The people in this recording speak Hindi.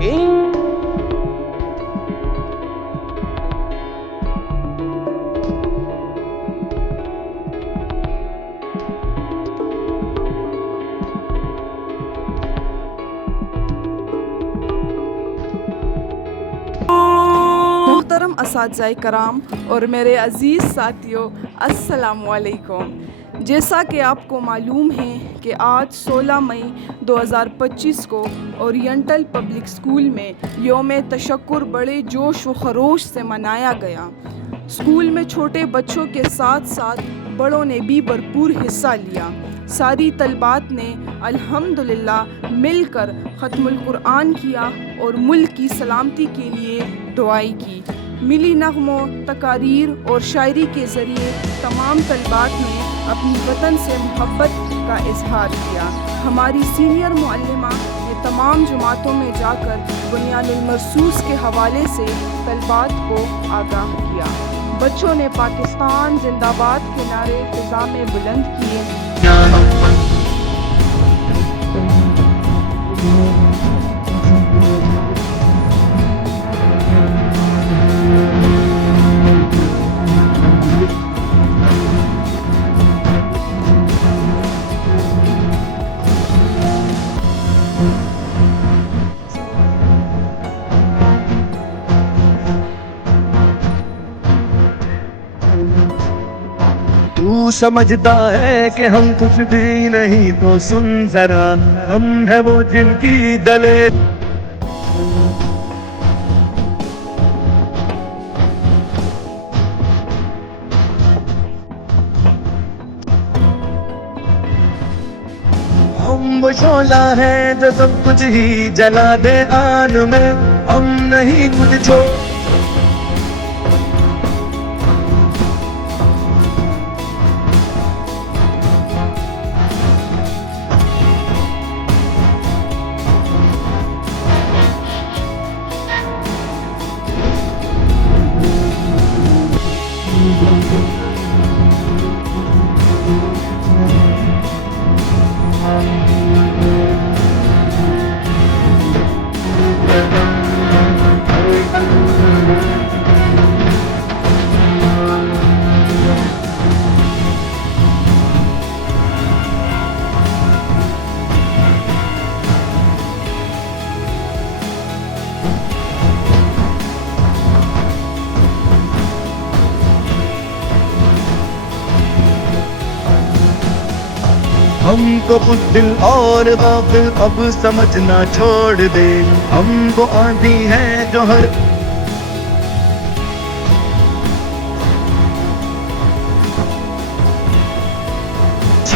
मोहतरम असातिज़ाए कराम और मेरे अज़ीज़ साथियों, अस्सलामु अलैकुम। जैसा कि आपको मालूम है कि आज 16 मई 2025 को ओरिएंटल पब्लिक स्कूल में यौम तशक्कुर बड़े जोश व खरोश से मनाया गया। स्कूल में छोटे बच्चों के साथ साथ बड़ों ने भी भरपूर हिस्सा लिया। सारी तलबात ने अल्हम्दुलिल्लाह मिलकर ख़त्मुल कुरान किया और मुल्क की सलामती के लिए दुआएं की। मिली नग़्मों, तकारीर और शायरी के ज़रिए तमाम तलबात ने अपनी वतन से मोहब्बत का इजहार किया। हमारी सीनियर मुअल्लिमा ने तमाम जमातों में जाकर बुनियानुल मरसूस के हवाले से तलबात को आगाह किया। बच्चों ने पाकिस्तान जिंदाबाद के नारे फ़िज़ा में बुलंद किए। तू समझता है कि हम कुछ भी नहीं, तो सुन जरा, हम है वो जिनकी दलेर। हम वो शोला है जो सब कुछ ही जला दे आन में, हम नहीं कुछ छोड़। हमको बुद्दिल और गाफिल अब समझना छोड़ दे, हमको आंधी है जो हर